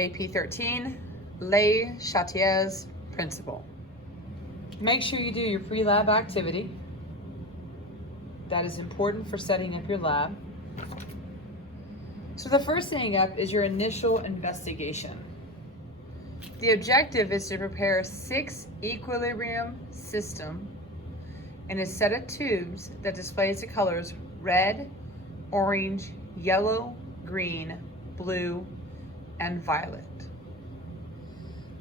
AP 13, Le Chatelier's principle. Make sure you do your pre-lab activity. That is important for setting up your lab. So the first thing up is your initial investigation. The objective is to prepare a 6 equilibrium system in a set of tubes that displays the colors red, orange, yellow, green, blue, and violet.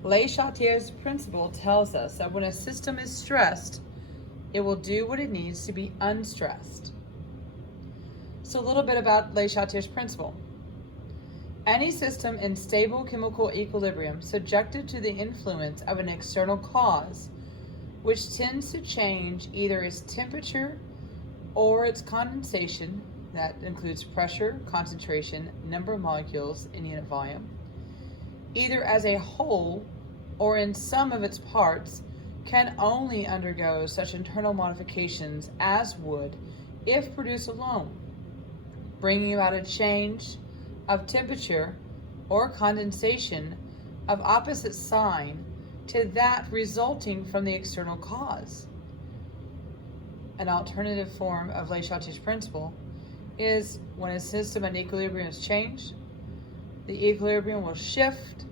Le Chatelier's principle tells us that when a system is stressed, it will do what it needs to be unstressed. So a little bit about Le Chatelier's principle. Any system in stable chemical equilibrium subjected to the influence of an external cause, which tends to change either its temperature or its condensation, that includes pressure, concentration, number of molecules in unit volume, either as a whole or in some of its parts, can only undergo such internal modifications as would if produced alone, bringing about a change of temperature or condensation of opposite sign to that resulting from the external cause. An alternative form of Le Chatelier's principle is when a system in equilibrium is changed, the equilibrium will shift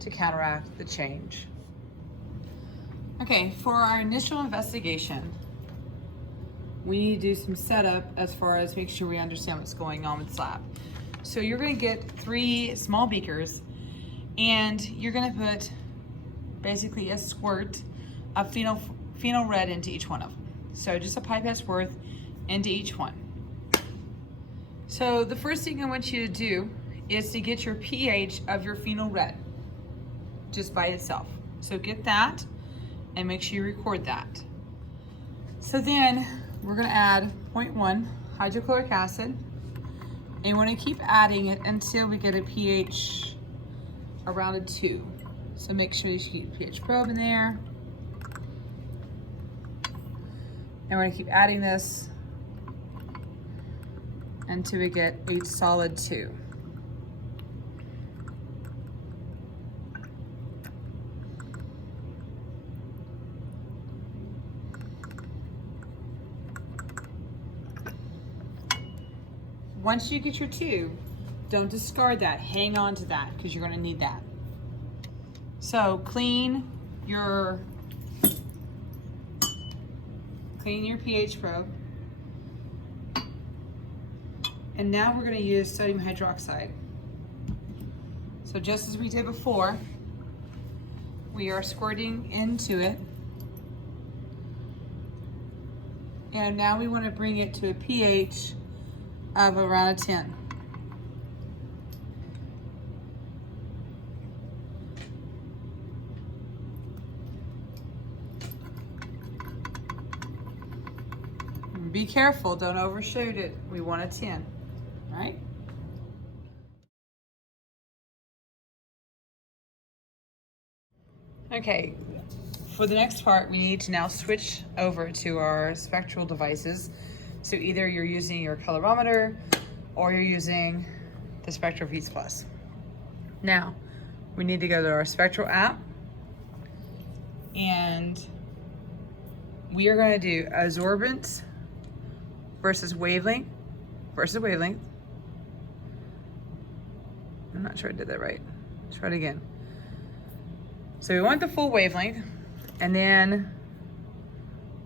to counteract the change. Okay, for our initial investigation, we need to do some setup as far as make sure we understand what's going on with this lab. So you're going to get 3 small beakers and you're going to put basically a squirt of phenol red into each one of them. So just a pipette's worth into each one. So the first thing I want you to do is to get your pH of your phenol red just by itself. So get that and make sure you record that. So then we're going to add 0.1 hydrochloric acid. And you want to keep adding it until we get a pH around a 2. So make sure you keep a pH probe in there. And we're going to keep adding this until we get a solid 2. Once you get your 2, don't discard that. Hang on to that because you're going to need that. So clean your pH probe. And now we're going to use sodium hydroxide. So just as we did before, we are squirting into it. And now we want to bring it to a pH of around a 10. Be careful, don't overshoot it. We want a 10, right? Okay, for the next part, we need to now switch over to our spectral devices. So either you're using your colorimeter or you're using the SpectroVeets Plus. Now, we need to go to our spectral app and we are going to do absorbance versus wavelength I'm not sure I did that right. Let's try it again. So we want the full wavelength and then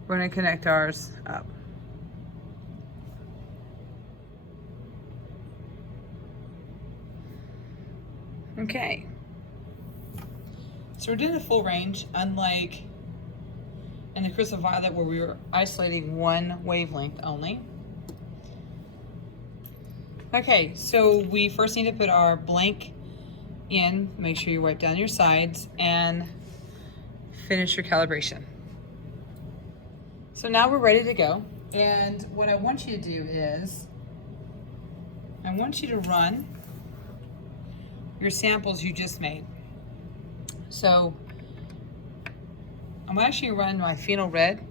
we're going to connect ours up. Okay, so we're doing the full range, unlike in the crystal violet where we were isolating one wavelength only. Okay, so we first need to put our blank in, make sure you wipe down your sides, and finish your calibration. So now we're ready to go, and what I want you to do is, I want you to run your samples you just made. So I'm actually run my phenol red.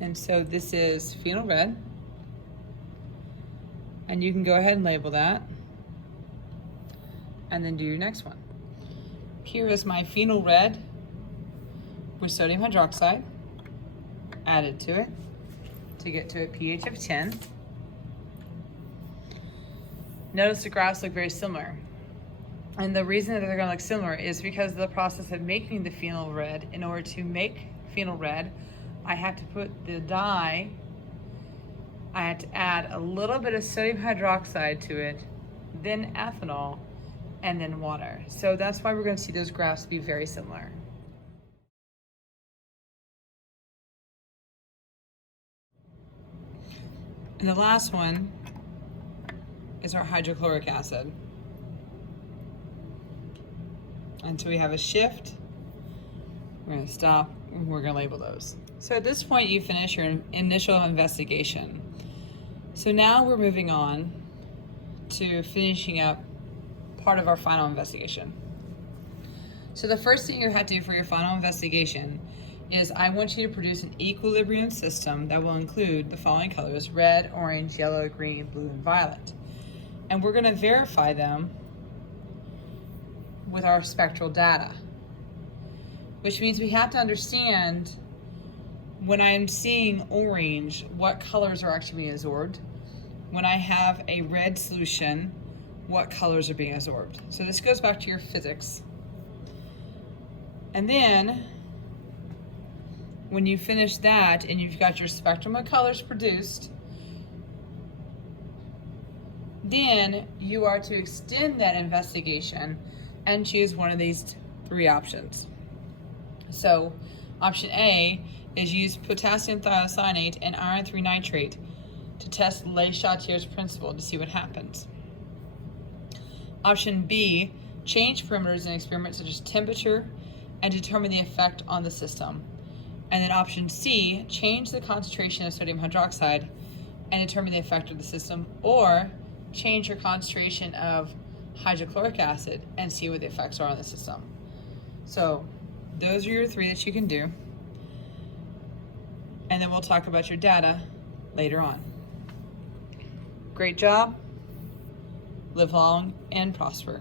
And so this is phenol red. And you can go ahead and label that. And then do your next one. Here is my phenol red with sodium hydroxide added to it to get to a pH of 10. Notice the graphs look very similar. And the reason that they're going to look similar is because of the process of making the phenol red. In order to make phenol red, I have to put the dye, I have to add a little bit of sodium hydroxide to it, then ethanol, and then water. So that's why we're going to see those graphs be very similar. And the last one is our hydrochloric acid. And so we have a shift, we're going to stop, and we're going to label those. So at this point you finish your initial investigation. So now we're moving on to finishing up part of our final investigation. So the first thing you have to do for your final investigation is I want you to produce an equilibrium system that will include the following colors: red, orange, yellow, green, blue, and violet. And we're going to verify them with our spectral data, which means we have to understand when I'm seeing orange, what colors are actually being absorbed. When I have a red solution, what colors are being absorbed. So this goes back to your physics. And then when you finish that and you've got your spectrum of colors produced, then you are to extend that investigation and choose one of these three options. So option A is use potassium thiocyanate and iron 3 nitrate to test Le Chatelier's principle to see what happens. Option B, change parameters in experiments such as temperature and determine the effect on the system. And then option C, change the concentration of sodium hydroxide and determine the effect of the system, or change your concentration of hydrochloric acid and see what the effects are on the system. So those are your three that you can do. And then we'll talk about your data later on. Great job. Live long and prosper.